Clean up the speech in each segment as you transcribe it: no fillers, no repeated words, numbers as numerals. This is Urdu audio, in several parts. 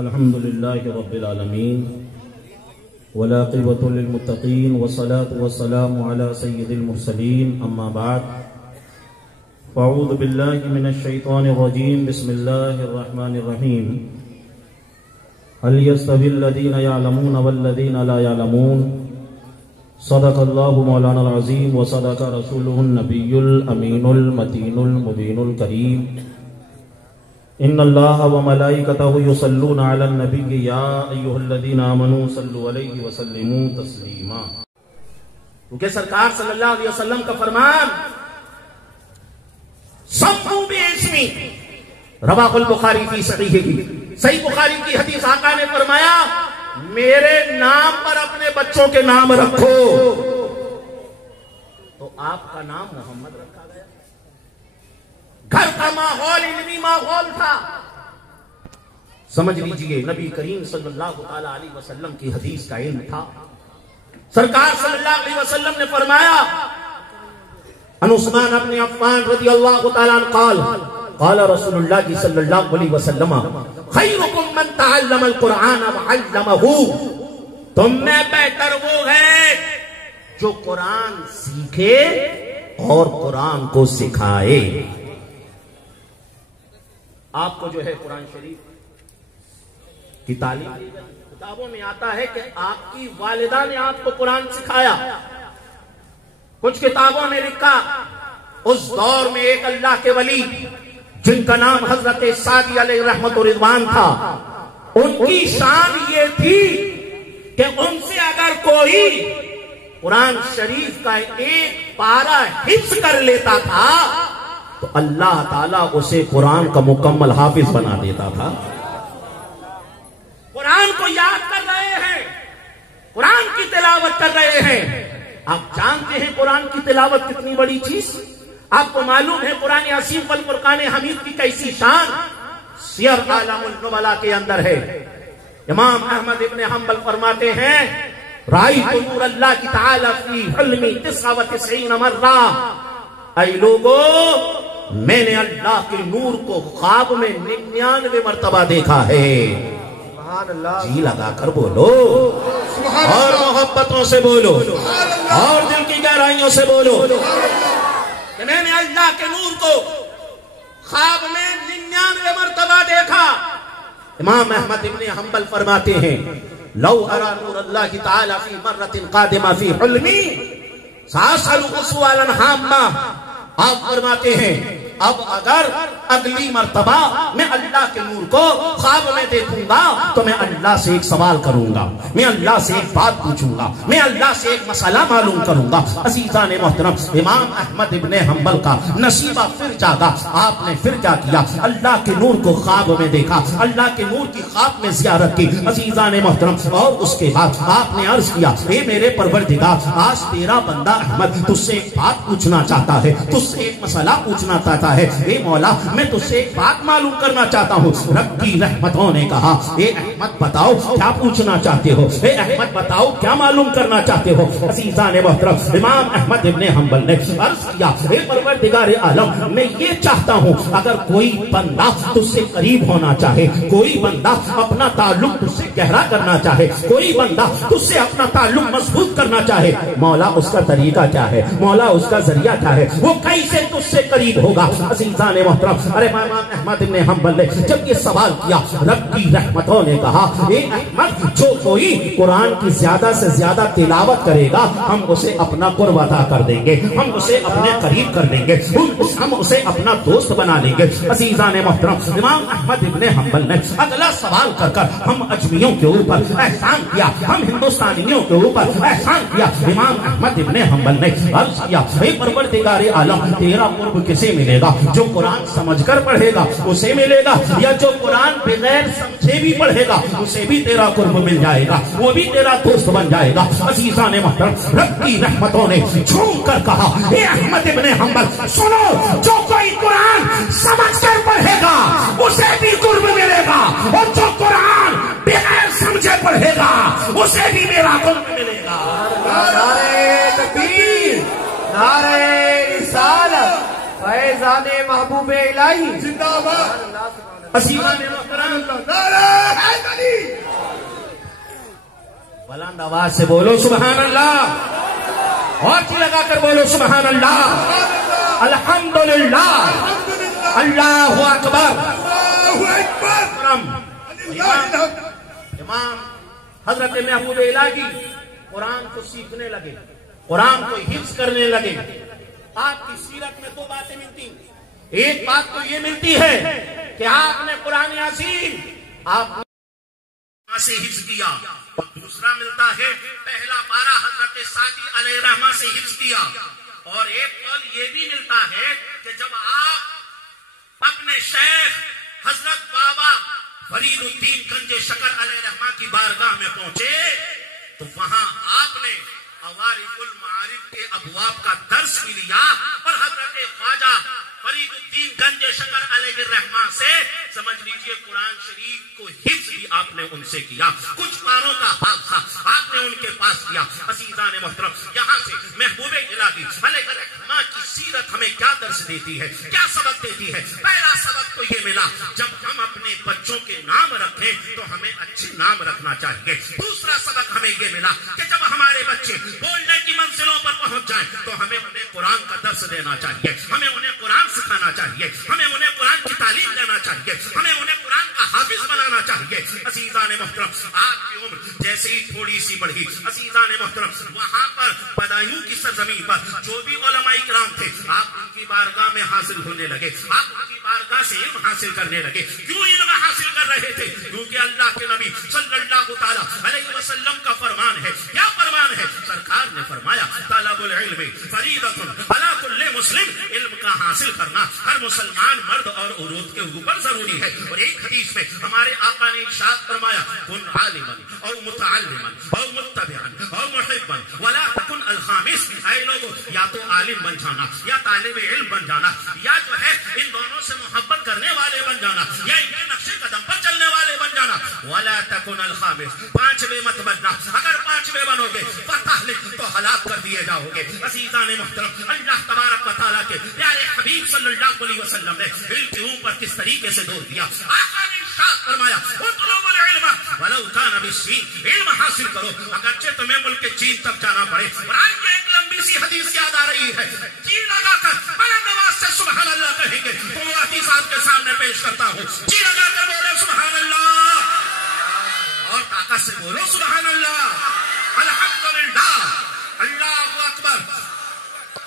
الحمد لله رب العالمين والعاقبة للمتقين والصلاة والسلام على سيد المرسلين أما بعد فأعوذ بالله من الشيطان الرجيم بسم الله الرحمن الرحيم هل يستوي الذين يعلمون والذين لا يعلمون صدق الله مولانا العظيم وصدق رسوله النبي الأمين المتين المبين الكريم ان اللہ وملائکتہ یصلون علی النبی یا ایھا الذین آمنوا صلوا علیہ وسلموا تسلیما. کیونکہ سرکار صلی اللہ علیہ وسلم کا فرمان سموا باسمی رواه البخاری فی صحیحہ، صحیح بخاری کی حدیث آقا نے فرمایا میرے نام پر اپنے بچوں کے نام رکھو. تو آپ کا نام محمد رکھا گیا. گھر کا ماحول علمی ماحول تھا. سمجھ لیجئے نبی کریم صلی اللہ علیہ وسلم کی حدیث کا علم تھا. سرکار صلی اللہ علیہ وسلم نے فرمایا ان عثمان بن عفان رضی اللہ تعالی عنہ قال قال رسول اللہ صلی اللہ علیہ وسلم خیرکم من تعلم القرآن وعلمہ. تم میں بہتر وہ ہے جو قرآن سیکھے اور قرآن کو سکھائے. آپ کو جو ہے قرآن شریف کی تعلیم کتابوں میں آتا ہے کہ آپ کی والدہ نے آپ کو قرآن سکھایا. کچھ کتابوں میں لکھا اس دور میں ایک اللہ کے ولی جن کا نام حضرت سعدی علیہ رحمت و رضوان تھا، ان کی شان یہ تھی کہ ان سے اگر کوئی قرآن شریف کا ایک پارہ حفظ کر لیتا تھا تو اللہ تعالیٰ اسے قرآن کا مکمل حافظ بنا دیتا تھا. قرآن کو یاد کر رہے ہیں، قرآن کی تلاوت کر رہے ہیں. آپ جانتے ہیں قرآن کی تلاوت کتنی بڑی چیز. آپ کو معلوم ہے قرآن عظیم والفرقان حمید کی کیسی شان سیر اعلام النبلاء کے اندر ہے. امام احمد ابن حنبل فرماتے ہیں رأیت نور اللہ تعالی فی حلمی 99 مرہ. اے لوگو میں نے اللہ کے نور کو خواب میں 99 مرتبہ دیکھا ہے. جی لگا کر بولو اور محبتوں سے بولو اور دل کی گہرائیوں سے بولو کہ میں نے اللہ کے نور کو خواب میں 99 مرتبہ دیکھا. امام احمد ابن حنبل فرماتے ہیں لو ارى نور اللہ تعالی فی مرۃ قادمہ فی حلمی سأسأل سؤالا ہاما. آپ فرماتے ہیں اب اگر اگلی مرتبہ میں اللہ کے نور کو خواب میں دیکھوں گا تو میں اللہ سے ایک سوال کروں گا، میں اللہ سے ایک بات پوچھوں گا، میں اللہ سے ایک مسئلہ معلوم کروں گا. عزیزان محترم امام احمد ابن حنبل کا نصیبہ پھر جاگا. آپ نے پھر کیا کیا؟ اللہ کے نور کو خواب میں دیکھا، اللہ کے نور کی خواب میں زیارت کی. عزیزان محترم اور اس کے بعد آپ نے عرض کیا اے میرے پروردگار آج تیرا بندہ احمد تجھ سے ایک بات پوچھنا چاہتا ہے، تجھ سے ایک مسئلہ پوچھنا چاہتا ہے. اے مولا میں تجھ سے ایک بات معلوم کرنا چاہتا ہوں. رب کی رحمتوں نے کہا اے احمد بتاؤ کیا پوچھنا چاہتے ہو، اے احمد بتاؤ کیا معلوم کرنا چاہتے ہو. عزیزان محترم امام احمد ابن حنبل نے عرض کیا اے پروردگار عالم میں یہ چاہتا ہوں اگر کوئی بندہ تجھ سے قریب ہونا چاہے، کوئی بندہ اپنا تعلق تجھ سے گہرا کرنا چاہے، کوئی بندہ تجھ سے اپنا تعلق مضبوط کرنا چاہے، مولا اس کا طریقہ کیا ہے، مولا اس کا ذریعہ کیا ہے، وہ کیسے تجھ سے قریب ہوگا. عزیزان محترم ارے امام احمد ابن حنبل نے جب یہ سوال کیا رب کی رحمتوں نے کہا اے احمد جو کوئی قرآن کی زیادہ سے زیادہ تلاوت کرے گا ہم اسے اپنا قرب عطا کر دیں گے، ہم اسے اپنے قریب کر دیں گے، ہم اسے اپنا دوست بنا لیں گے. عزیزان محترم امام احمد ابن حنبل نے اگلا سوال کر کر ہم اجمیوں کے اوپر احسان کیا، ہم ہندوستانیوں کے اوپر احسان کیا. امام احمد ابن حنبل نے عرض کیا اے پروردگار عالم تیرا قرب کسے ملے گا؟ جو قرآن سمجھ کر پڑھے گا اسے ملے گا، یا جو قرآن بغیر سمجھے بھی پڑھے گا اسے بھی تیرا قرب مل جائے گا، وہ بھی تیرا دوست بن جائے گا. عزیزان محترم رب کی رحمتوں نے جھوم کر کہا اے احمد ابن حنبل سنو جو کوئی قرآن سمجھ کر پڑھے گا اسے بھی قرب ملے گا، اور جو قرآن بغیر سمجھے پڑھے گا اسے بھی میرا قرب ملے گا. نعرہ تکبیر، نعرہ رسالت، فیضان محبوب الہی زندہ باد. عزیزان محترم حیدری. بلند آواز سے بولو سبحان اللہ. اور جی لگا کر بولو سبحان اللہ. الحمدللہ. اللہ اکبر. امام حضرت محبوب الہی قرآن کو سیکھنے لگے, قرآن کو حفظ کرنے لگے. آپ کی سیرت میں دو باتیں ملتی ہیں. ایک بات تو یہ ملتی ہے کہ آپ نے قرآن عظیم آپ سے حفظ کیا, اور دوسرا ملتا ہے پہلا پارہ حضرت سعدی علیہ الرحمہ سے حفظ کیا. اور ایک قول یہ بھی ملتا ہے کہ جب آپ اپنے شیخ حضرت بابا فرید الدین گنج شکر علیہ الرحمہ کی بارگاہ میں پہنچے تو وہاں آپ نے عوارف المعارف کے ابواب کا درس بھی لیا, اور حضرت خواجہ فرید الدین گنج شکر علیہ الرحمہ سے سمجھ لیجئے قرآن شریف کو حفظ بھی آپ نے ان سے کیا. کچھ پاروں کا حافظہ آپ نے ان کے پاس کیا. عزیزان محترم, یہاں سے محبوب الہی علیہ الرحمہ کی سیرت ہمیں کیا درس دیتی ہے, کیا سبق دیتی ہے؟ پہلا سبق تو یہ ملا, جب ہم اپنے بچوں کے نام رکھیں تو ہمیں اچھے نام رکھنا چاہیے. دوسرا سبق ہمیں یہ ملا کہ جب ہمارے بچے بولنے کی منزلوں پر پہنچ جائیں تو ہمیں انہیں قرآن کا درس دینا چاہیے, ہمیں انہیں قرآن سکھانا چاہیے, ہمیں انہیں قرآن کی تعلیم دینا چاہیے, ہمیں انہیں قرآن کا حافظ بنانا چاہیے. عزیزان محترم, آپ کی عمر جیسے ہی تھوڑی سی بڑھی, عزیزان محترم, وہاں پر بدایوں کی سرزمین پر جو بھی علماء کرام تھے آپ ان کی بارگاہ میں حاصل ہونے لگے, آپ ان کی بارگاہ سے علم حاصل کرنے لگے. کیوں علم حاصل کر رہے تھے؟ کیونکہ اللہ کے نبی صلی اللہ تعالی علیہ وسلم کا فرمان ہے. کیا فرمان ہے؟ سرکار نے فرمایا طلب العلم فریضۃ علی کل مسلم, علم کا حاصل کرنا ہر مسلمان مرد اور عورت کے اوپر ضروری ہے. اور ایک حدیث میں ہمارے آقا نے ارشاد فرمایا کن عالما او متعلما او متبعا او محبا ولا تکن الخامس. اے لوگوں, یا تو عالم بن جانا یا طالب علم بن جانا, یا جو ہے ان دونوں سے محبت کرنے والے بن جانا, یا ان کے نقش قدم پر چلنے والے بن جانا. ولا تکن الخامس, پانچویں مت بننا. اگر پانچویں بنو گے فتہلک, تو ہلاک کر دیے جاؤ گے. عزیزان محترم, اللہ تبارک و تعالیٰ کے پیارے حبیب صلی اللہ علیہ وسلم نے علم کے اوپر کس طریقے سے دور دیا. آقا نے ارشاد فرمایا اطلب العلم ولو کان بالصین, علم حاصل کرو اگرچہ تمہیں ملک چین تک جانا پڑے. اور آج ایک لمبی سی حدیث یاد آ رہی ہے, جی لگا کر بلند آواز سے سبحان اللہ کہیں گے تو وہ حدیث آپ کے سامنے پیش کرتا ہوں. جی لگا کر بولے سبحان اللہ, اور طاقت سے بولو سبحان اللہ. الحمدللہ, اللہ اکبر.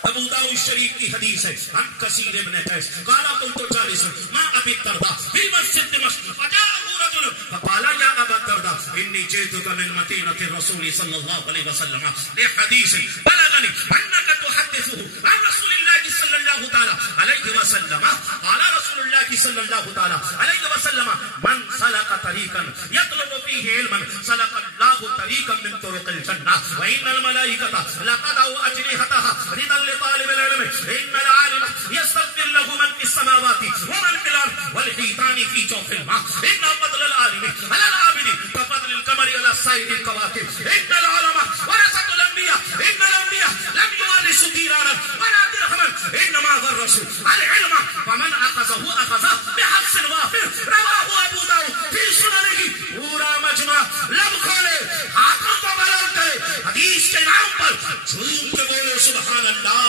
ابو داؤد شریف کی حدیث ہے, عن کثیر ابن قیس قال كنت جالسا مع ابي الدرداء في مسجد دمشق فجاءه رجل فقال يا ابا الدرداء اني جئتك من مدينه الرسول صلى الله عليه وسلم لحديث بلغني انك تحدثه عن رسول الله صلى الله تعالى عليه وسلم. قال رسول الله صلى الله تعالى عليه وسلم من سلك طريقا يطلب فيه علما سلك الله طريقا من طرق الجنه وان الملائكه لقد اجنحتها رضا طالب العلم. ان العالم يستغفر له من في السماوات ومن في الارض والحيتان في جوف الماء. ان فضل العالم على العابد كفضل القمر على سائر الكواكب. ان العلماء ورثة الانبياء. ان الانبياء لم يورثوا دينارا ولا درهما انما ورثوا العلم فمن اخذه اخذ بحظ وافر. رواه ابو داؤد في سننه. پورا مجمع لب کھولے, ہاتھوں کو بلند کرے, حدیث کے نام پر جھوم کے بولے سبحان اللہ.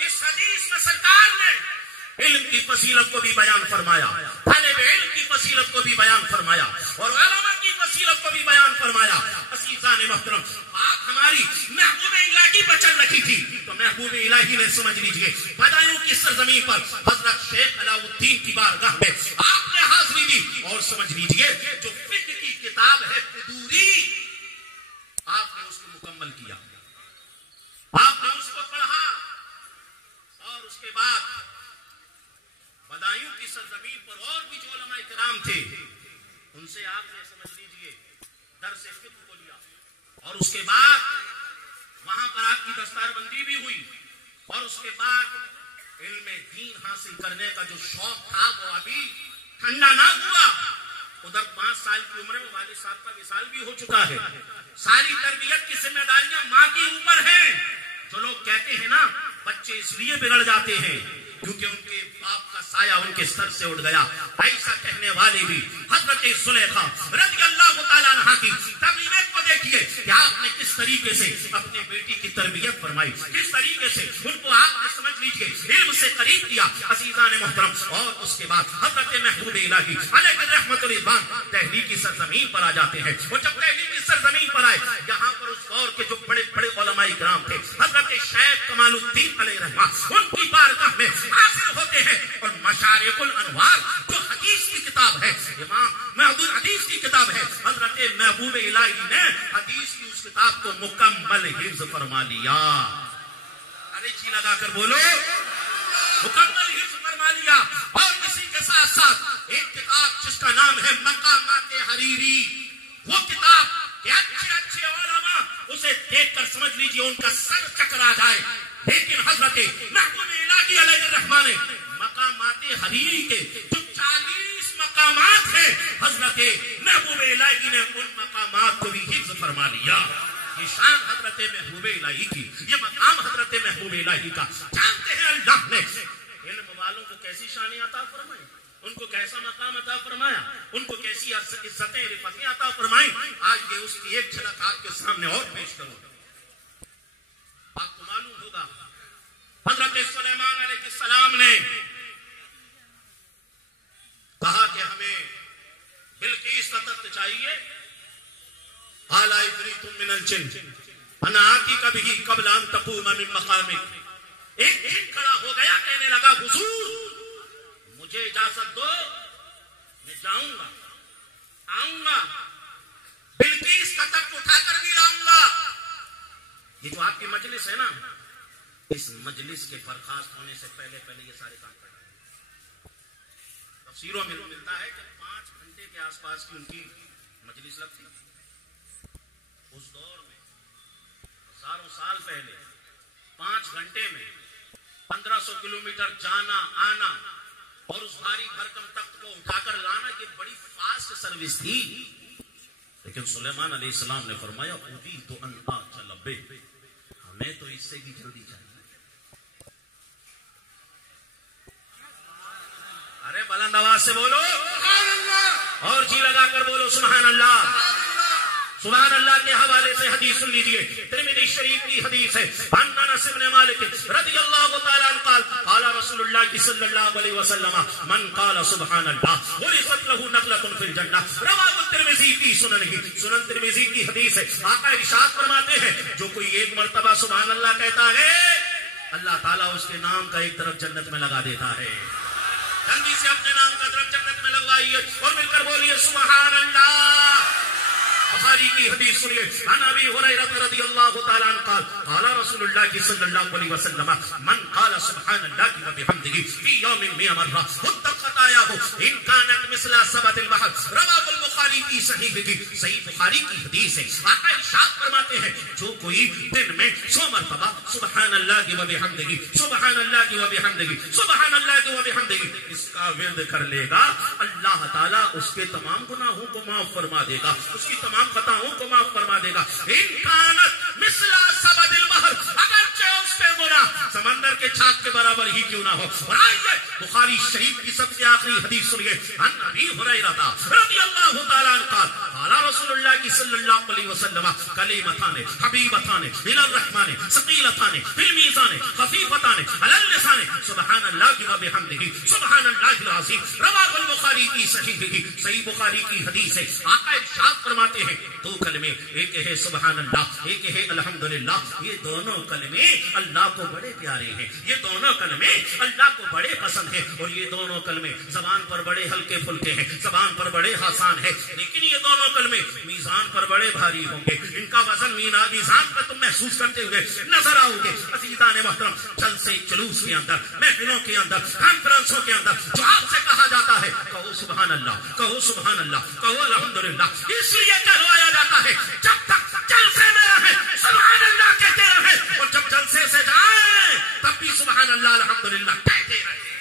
اس حدیث میں سرکار نے علم کی فضیلت کو بھی بیان فرمایا, طالب علم کی فضیلت کو بھی بیان فرمایا, اور علماء کی فضیلت کو بھی بیان فرمایا. عزیزان محترم, آپ ہماری محبوب الہی پر چل رکھی تھی تو محبوب الہی نے سمجھ لیجئے بدایوں کی سرزمین پر حضرت شیخ علاؤ الدین کی بارگاہ میں آپ نے حاضری دی, اور سمجھ لیجئے جو فقہ کی کتاب ہے قدوری, آپ نے اس کو مکمل کیا, آپ نے اس کو پڑھا, اور اس کے بعد بدایوں کی سرزمین پر اور بھی جو علماء کرام تھے ان سے آپ نے سمجھ لیجئے درس فقہ کو لیا, اور اس کے بعد وہاں پر آپ کی دستار بندی بھی ہوئی, اور اس کے بعد علم دین حاصل کرنے کا جو شوق تھا وہ ابھی ٹھنڈا نہ ہوا. ادھر 5 سال کی عمر میں والد صاحب کا وصال بھی ہو چکا ہے. ساری تربیت کی ذمہ داریاں ماں کے اوپر ہیں. جو لوگ کہتے ہیں نا بچے اس لیے بگڑ جاتے ہیں کیونکہ ان کے باپ کا سایہ ان کے سر سے اٹھ گیا. ایسا کہنے والے بھی حضرت زلیخا رضی اللہ تعالیٰ عنہا کی تربیت کو دیکھیے کہ آپ نے کس طریقے سے اپنے بیٹی کی تربیت فرمائی, کس طریقے سے ان کو آپ نے سمجھ لیجیے علم سے قریب کیا. عزیزان محترم, اور اس کے بعد حضرت محبوب الہی علیہ رحمت الرضوان دہلی کی سرزمین پر آ جاتے ہیں. اور جب دہلی کی سرزمین پر آئے, یہاں پر اس دور کے جو بڑے بڑے علماء کرام تھے حضرت شیخ کمال الدین علیہ رحمہ ان کی بارگاہ میں حاضر ہوتے ہیں. اور مشارق الانوار جو حدیث کی کتاب ہے, امام محدود حدیث کی کتاب ہے, حضرت محبوب الہی نے حدیث کی اس کتاب کو مکمل حفظ فرما لیا. ارے جی لگا کر بولو, مکمل حفظ فرما لیا. اور اسی کے ساتھ ساتھ ایک کتاب جس کا نام ہے مقامات حریری, وہ کتاب کہ اچھے اچھے علماء اسے دیکھ کر سمجھ لیجیے ان کا سر چکرا جائے. لیکن حضرت محبوب الہی علیہ الرحمہ نے مقامات حریری کے جو 40 مقامات ہیں, حضرت محبوب الہی نے ان مقامات کو بھی حفظ فرما لیا. یہ شان حضرت محبوب الہی کی, یہ مقام حضرت محبوب الہی کا. جانتے ہیں اللہ نے علم والوں کو کیسی شانیں عطا فرمائی, ان کو کیسا مقام عطا فرمایا, ان کو کیسی عزتیں رفعتیں عطا فرمائی. آج یہ اس کی ایک جھلک آپ کے سامنے اور پیش کروں. آپ کو معلوم ہوگا حضرت سلیمان علیہ السلام نے کہا کہ ہمیں بلقیس کا تخت چاہیے. قال عفریت من الجن انا آتیک بہ قبل ان تقوم من مقامک. ایک جن کھڑا ہو گیا, کہنے لگا حضور مجھے اجازت دو, میں جاؤں گا, آؤں گا, بلقیس کا تخت اٹھا کر بھی لاؤں گا. یہ جو آپ کی مجلس ہے نا, اس مجلس کے برخاست ہونے سے پہلے یہ سارے کام کرنا ہے. تفسیروں میں ملتا ہے کہ 5 گھنٹے کے آس پاس کی ان کی مجلس لگتی. اس دور میں ہزاروں سال پہلے 5 گھنٹے میں 1500 کلومیٹر جانا آنا اور اس بھاری بھرکم تخت کو اٹھا کر لانا, یہ بڑی فاسٹ سروس تھی. لیکن سلیمان علیہ السلام نے فرمایا اُوتیتُ أَنْ آجَلَ بِهِ, ہمیں تو اس سے بھی جلدی چاہیے. ارے بلند آواز سے بولو اور جی لگا کر بولو سبحان اللہ. سبحان اللہ کے حوالے سے حدیث سن لیجیے, ترمذی شریف کی حدیث ہے. عن انس بن مالک رضی اللہ تعالی عنہ قال قال رسول اللہ صلی اللہ علیہ وسلم من قال سبحان اللہ ورثت له نخلة في الجنہ. رواه الترمذی فی سننہ, سنن ترمذی کی حدیث ہے. آقا ارشاد فرماتے ہیں جو کوئی ایک مرتبہ سبحان اللہ کہتا ہے, اللہ تعالیٰ اس کے نام کا ایک طرف جنت میں لگا دیتا ہے. جلدی سے اپنے نام کا طرف جنت میں لگوائیے اور مل کر بولیے سبحان اللہ. بخاری کی حدیث سنیے. عن ابی ہریرہ رضی اللہ تعالی عنہ قال قال رسول اللہ صلی اللہ علیہ وسلم من قال سبحان اللہ وبحمدہ فی یوم 100 مرہ حطت خطایاہ ان کانت مثل سبد البحر. رواه البخاری کی صحیح بخاری کی حدیث ہے. آقا ارشاد فرماتے ہیں جو کوئی دن میں 100 مرتبہ سبحان اللہ وبحمدہ سبحان اللہ وبحمدہ سبحان اللہ وبحمدہ اس کا ورد کر لے گا, اللہ تعالیٰ اس کے تمام گناہوں کو معاف فرما دے گا, اس کی تمام خطاؤں کو معاف فرما دے گا. انکانت مثل سبد البحر, اگرچہ اس کے گناہ سمندر کے چھاگ کے برابر ہی کیوں نہ ہو. اور آئیے بخاری شریف کی سب سے آخری حدیث سنیے. عن ابی ہریرہ رضی اللہ تعالی عنہ قال قال رسول اللہ صلی اللہ علیہ وسلم کلمتان حبیبتان الی الرحمن ثقیلتان فی المیزان خفیفتان علی اللسان سبحان اللہ وبحمدہ سبحان اللہ العظیم. رواه البخاری کی صحیح بخاری کی حدیث ہے. آقا ارشاد فرماتے ہیں 2 کلمے, ایک ہے سبحان اللہ, ایک ہے الحمدللہ. یہ دونوں کلمے اللہ کو بڑے پیارے ہیں, یہ دونوں کلمے اللہ کو بڑے پسند ہیں, اور یہ دونوں کلمے زبان پر بڑے ہلکے پھلکے ہیں, زبان پر بڑے آسان ہیں. لیکن یہ دونوں کلمے میزان پر بڑے بھاری ہوں گے. ان کا وزن میزان پر تم محسوس کرتے ہوئے نظر آؤ گے. عزیزان محترم, جلسے جلوس کے اندر, محفلوں کے اندر, کانفرنسوں کے اندر جو آپ سے کہا جاتا ہے کہو سبحان اللہ, کہو سبحان اللہ, کہو الحمدللہ, اس لیے کہلوایا جاتا ہے جب تک جلسے میں رہے سبحان اللہ کہتے رہے, اور جب جلسے سے جائیں تب بھی سبحان اللہ الحمدللہ کہتے رہے.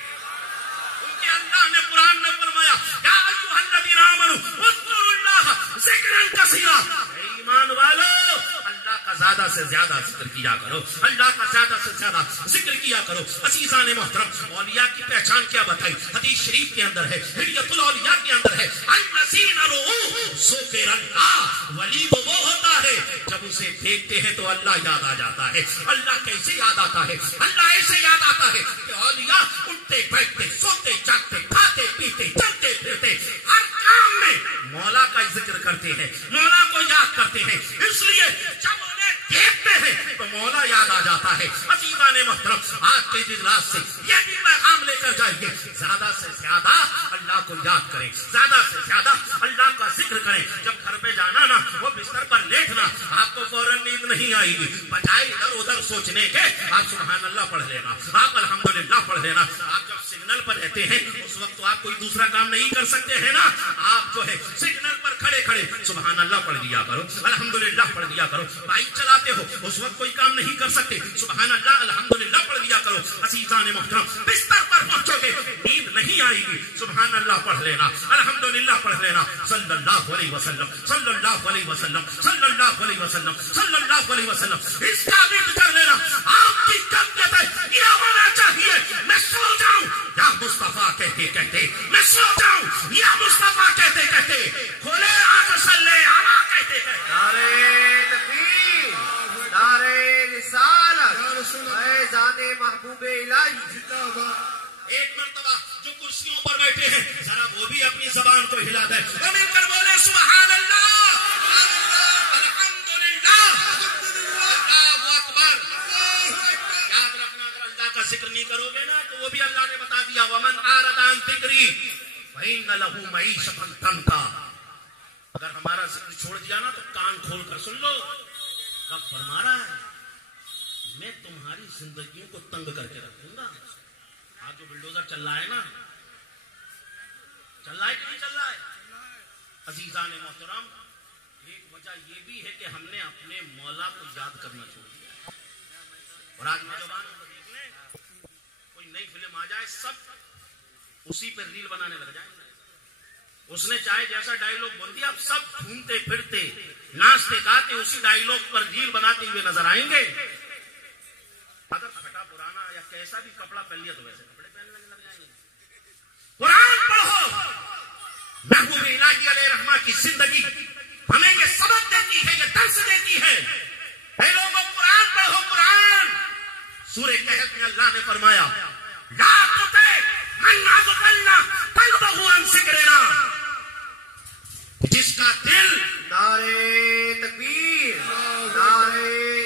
زیادہ سے زیادہ ذکر کیا کرو، اللہ کا زیادہ سے زیادہ ذکر کیا کرو۔ عزیزان محترم، اولیاء کی پہچان کیا بتائی؟ حدیث شریف کے اندر ہے، حلیۃ الاولیاء کے اندر ہے، الذین رؤوا ذکر اللہ، ولی وہ ہوتا ہے جب اسے دیکھتے ہیں تو اللہ یاد آ جاتا ہے۔ اللہ کیسے یاد آتا ہے؟ اللہ ایسے یاد آتا ہے کہ اولیاء اٹھتے بیٹھتے سوتے جاگتے کھاتے پیتے چلتے پھرتے ہر کام میں مولا کا ذکر کرتے ہیں، مولا کو یاد کرتے ہیں، اس لیے جب انہیں دیکھتے ہیں تو مولا یاد آ جاتا ہے۔ عزیزان محترم، آج کے اجلاس سے یہ بھی پیغام لے کر جائیے، زیادہ سے زیادہ اللہ کو یاد کریں، زیادہ سے زیادہ اللہ کا ذکر کریں۔ جب گھر پہ جانا نا، وہ بستر پر لیٹنا، آپ کو فوراً نیند نہیں آئے گی، بجائے ادھر ادھر سوچنے کے آپ سبحان اللہ پڑھ لینا، آپ الحمدللہ پڑھ لینا۔ آپ جب سگنل پر رہتے ہیں اس وقت تو آپ کوئی دوسرا کام نہیں کر سکتے ہیں نا، آپ جو ہے سگنل پر کھڑے کھڑے سبحان اللہ پڑھ دیا کرو، الحمدللہ پڑھ دیا کرو۔ بائک چلاتے ہو اس وقت کوئی کام نہیں کر سکتے، سبحان اللہ الحمدللہ پڑھ دیا کرو۔ عزیزان محترم، بستر پر پہنچو گے نیند نہیں آئے گی، سبحان اللہ پڑھ لینا، الحمدللہ پڑھ لینا، صلی اللہ علیہ وسلم، صلی اللہ علیہ وسلم، صلی اللہ علیہ وسلم، صلی اللہ علیہ وسلم، اس کا ذکر کر لینا۔ آپ کی کیفیت یہ ہونا چاہیے، میں سو جاؤں یا مصطفیٰ کہتے کہتے، میں سو جاؤں یا مصطفیٰ کہتے کہتے، کھولے آنکھ صلی اللہ کہتے کہتے۔ نعرہ تکبیر، نعرہ رسالت، فیضان محبوب الہی۔ ایک مرتبہ جو کرسیوں پر بیٹھے ہیں ذرا وہ بھی اپنی زبان کو ہلا دیں اور مل کر بولے سبحان اللہ، الحمدللہ، اللہ اکبر۔ یاد رکھنا اگر اللہ کا ذکر نہیں کرو گے نا تو وہ بھی اللہ نے بتا دیا، ومن اعرض عن ذکری فإن له معیشۃ ضنکا۔ اگر ہمارا ذکر چھوڑ دیا نا تو کان کھول کر سن لو، رب فرما رہا ہے میں تمہاری زندگیوں کو تنگ کر کے رکھوں گا۔ آج جو بلڈوزر چل رہا ہے نا، چل رہا ہے کہ نہیں چل رہا ہے؟ عزیزان محترم، ایک وجہ یہ بھی ہے کہ ہم نے اپنے مولا کو یاد کرنا چھوڑ دیا، اور آج نوجوانوں کو دیکھ لیں، کوئی نئی فلم آ جائے سب اسی پہ ریل بنانے لگ جائیں گے۔ اس نے چاہے جیسا ڈائیلاگ بول دیا، اب سب گھومتے پھرتے ناچتے گاتے اسی ڈائیلاگ پر ریل بناتے ہوئے نظر آئیں گے۔ اگر پھٹا پرانا یا کیسا بھی کپڑا پہن لیا تو ویسے کپڑے پہننے لگ جائیں گے۔ قرآن پڑھو، محبوب الہی علیہ رحمہ کی زندگی ہمیں یہ سبق دیتی ہے، یہ درس دیتی ہے۔ اے لوگوں قرآن پڑھو، قرآن۔ سورہ کہف میں اللہ نے فرمایا لا تطع من اغفلنا قلبه عن ذکرنا، جس کا دل نعرہ تکبیر، نعرہ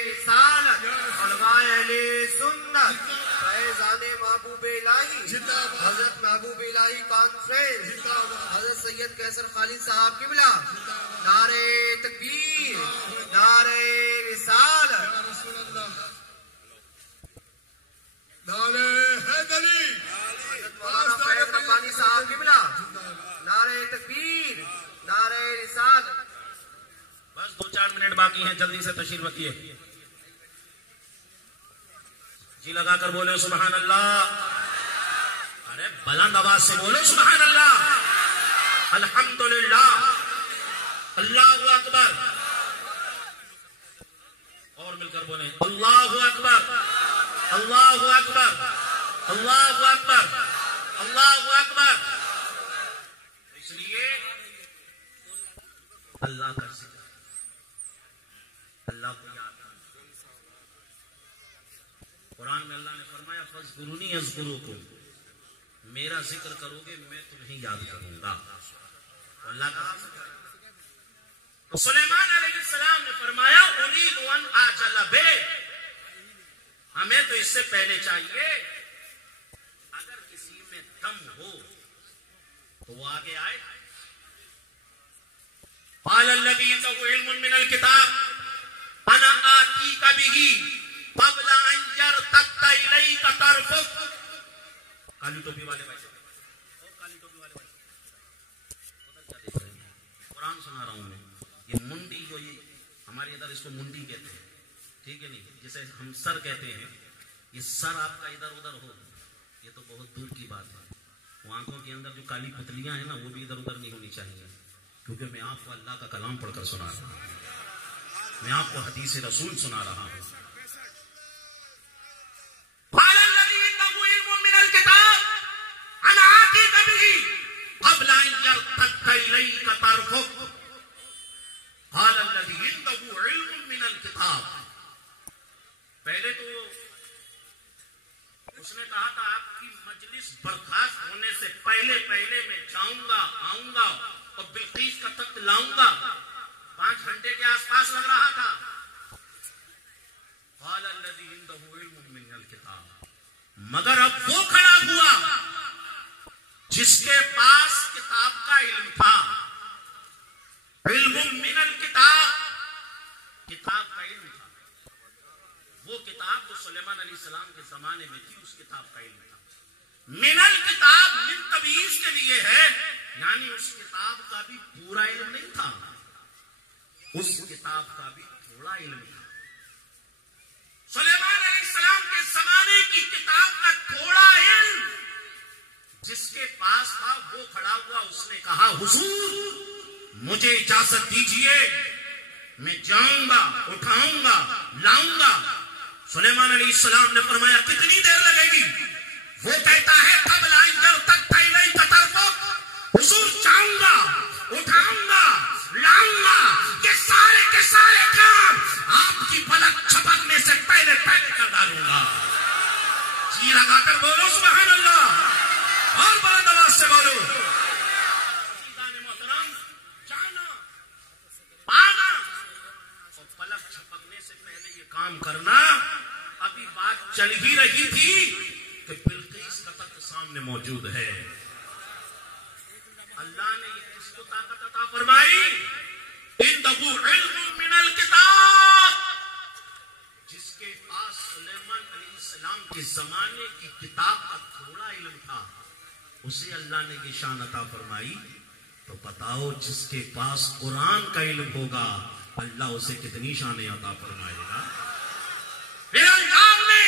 رسالت، علماء اہل سنت، فیضان محبوب الہی، حضرت محبوب الہی کانفرنس، حضرت سید کیسر خالد صاحب قبلہ، نعرہ تکبیر، نعرہ رسالت، نعرہ حیدری، حضرت مولانا فیض ربانی صاحب قبلہ، نعرہ تکبیر، نعرہ رسالت۔ بس 2-4 منٹ باقی ہیں، جلدی سے تشریف رکھیے جی، لگا کر بولے سبحان اللہ، ارے بلند آواز سے بولو سبحان اللہ، الحمدللہ، اللہ اکبر، اور مل کر بولیں اللہ اکبر، اللہ اکبر، اللہ اکبر، اللہ اکبر۔ اس لیے اللہ کا ذکر، اللہ کو یاد کرنا۔ قرآن میں اللہ نے فرمایا فاذکرونی اذکرکم، میرا ذکر کرو گے میں تمہیں یاد کروں گا۔ اللہ کا ذکر، تو سلیمان علیہ السلام نے فرمایا اريد ان اعجل به، ہمیں تو اس سے پہلے چاہیے اگر کسی میں دم ہو تو وہ آگے آئے۔ قال الذي عنده علم من الكتاب انا آتيك به قبل ان يرتد اليك طرفك۔ کالی ٹوپی والے بھائی، کالی ٹوپی والے بھائی قرآن سنا رہا ہوں میں۔ یہ منڈی جو یہ ہمارے ادھر اس کو منڈی کہتے ہیں، ٹھیک ہے نہیں، جسے ہم سر کہتے ہیں، یہ سر آپ کا ادھر ادھر ہو یہ تو بہت دور کی بات ہے۔ وہ آنکھوں کے اندر جو کالی پتلیاں ہیں نا وہ بھی ادھر ادھر نہیں ہونی چاہیے، کیونکہ میں آپ کو اللہ کا کلام پڑھ کر سنا رہا ہوں۔ میں آپ کو حدیث رسول سنا رہا ہوں. قال الذي عنده علم من الكتاب انا آتيك به قبل ان يرتد اليك طرفك. قال الذي عنده علم من الكتاب. پہلے تو اس نے کہا تھا آپ کی مجلس برخاست ہونے سے پہلے میں جاؤں گا آؤں گا اور بلقیس کا تخت لاؤں گا. 5 گھنٹے کے آس پاس لگ رہا تھا. قال الذي عنده علم من الكتاب. مگر اب وہ کھڑا ہوا جس کے پاس کتاب کا علم تھا. علم من الکتاب، کتاب کا علم تھا. وہ کتاب جو سلیمان علیہ السلام کے زمانے میں تھی اس کتاب کا علم تھا. من الکتاب من تبعیض کے لیے ہے، یعنی اس کتاب کا بھی پورا علم نہیں تھا، اس کتاب کا بھی تھوڑا علم تھا. سلیمان علیہ السلام کے زمانے کی کتاب کا تھوڑا علم جس کے پاس تھا وہ کھڑا ہوا. اس نے کہا حضور مجھے اجازت دیجئے، میں جاؤں گا اٹھاؤں گا لاؤں گا. سلیمان علیہ السلام نے فرمایا کتنی دیر لگے گی؟ وہ کہتا ہے قبل ان يرتد اليك طرفك. حضور جاؤں گا اٹھاؤں گا لاؤں گا. یہ سارے کے سارے کام آپ کی پلک چھپکنے سے پہلے کر ڈالوں گا. جی لگا کر بولو سبحان اللہ، اور بلند آواز سے بولو. محترم جانا پانا اور پلک چھپکنے سے پہلے یہ کام کرنا. ابھی بات چل ہی رہی تھی کہ بلقیس کا تخت سامنے موجود ہے. اللہ نے کس کو طاقت عطا فرمائی؟ عنده علم من الکتاب. جس کے پاس سلیمان علیہ السلام کے زمانے کی کتاب کا تھوڑا علم تھا اسے اللہ نے یہ شان عطا فرمائی. تو بتاؤ جس کے پاس قرآن کا علم ہوگا اللہ اسے کتنی شانیں عطا فرمائے گا. پھر اللہ نے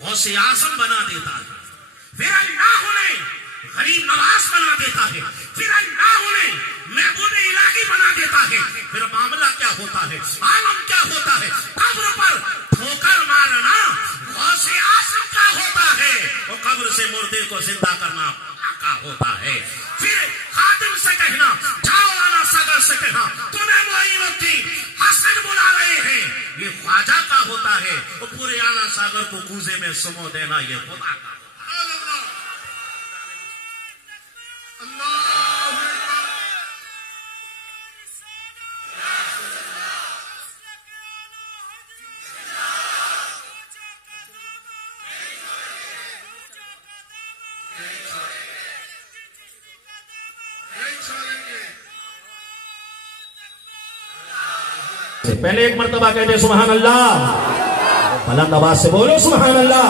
غوث اعظم بنا دیتا ہے، پھر اللہ نے غریب نواز بنا دیتا ہے، پھر اللہ نے محبوب الہی بنا دیتا ہے. پھر معاملہ کیا ہوتا ہے، عالم کیا ہوتا ہے. قبر پر ٹھوکر مارنا غوث اعظم کا ہوتا ہے اور قبر سے مردے کو زندہ کرنا کا ہوتا ہے. پھر خادم سے کہنا جاؤ آنا ساگر سے کہنا تمہیں معین الدین حسن بلا رہے ہیں، یہ خواجہ کا ہوتا ہے. اور پورے آنا ساگر کو کوزے میں سمو دینا یہ خدا کا. پہلے ایک مرتبہ کہتے سبحان اللہ، بلند آواز سے بولو سبحان اللہ.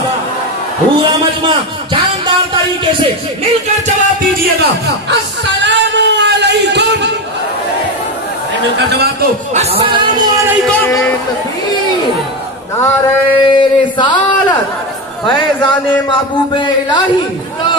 پورا مجمع جاندار طریقے سے مل کر جواب دیجئے گا السلام علیکم. مل کر جواب دو السلام علیکم. نعرہ رسالت فیضان محبوب الہی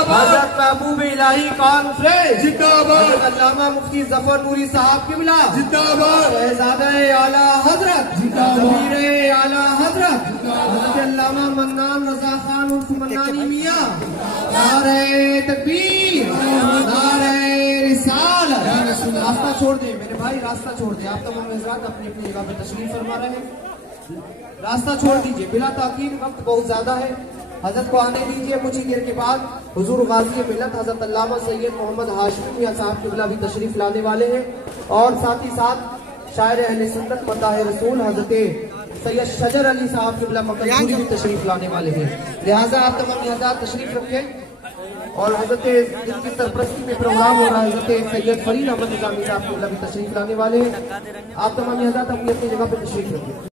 حضرت محبوب الہی کانفرنس حضرت علامہ مفتی ظفر نوری صاحب قبلہ شہزادہ اعلیٰ حضرت ضمیر اعلیٰ حضرت حضرت علامہ منان رضا خان عرف منانی میاں. نعرہ تکبیر، نعرہ رسالت. راستہ چھوڑ دیں میرے بھائی، راستہ چھوڑ دیں. آپ تمام حضرات اپنی اپنی جگہ پہ تشریف فرما رہے ہیں، راستہ چھوڑ دیجئے بلا تاخیر، وقت بہت زیادہ ہے. حضرت کو آنے دیجئے. کچھ ہی دیر کے بعد حضور غازی ملت حضرت علامہ سید محمد ہاشمی میاں صاحب قبلہ بھی تشریف لانے والے ہیں، اور ساتھ ہی ساتھ شاعر اہل سنت مداح رسول حضرت سید شجر علی صاحب قبلہ مکہ بھی تشریف لانے والے ہیں. لہٰذا آپ تمام حضرات تشریف رکھیں. اور حضرت جن کی سرپرستی میں پروگرام ہو رہا ہے حضرت سید فرید احمد نظامی صاحب قبلہ بھی تشریف لانے والے ہیں. آپ تمام حضرات اپنی اپنی جگہ پہ تشریف رکھیں.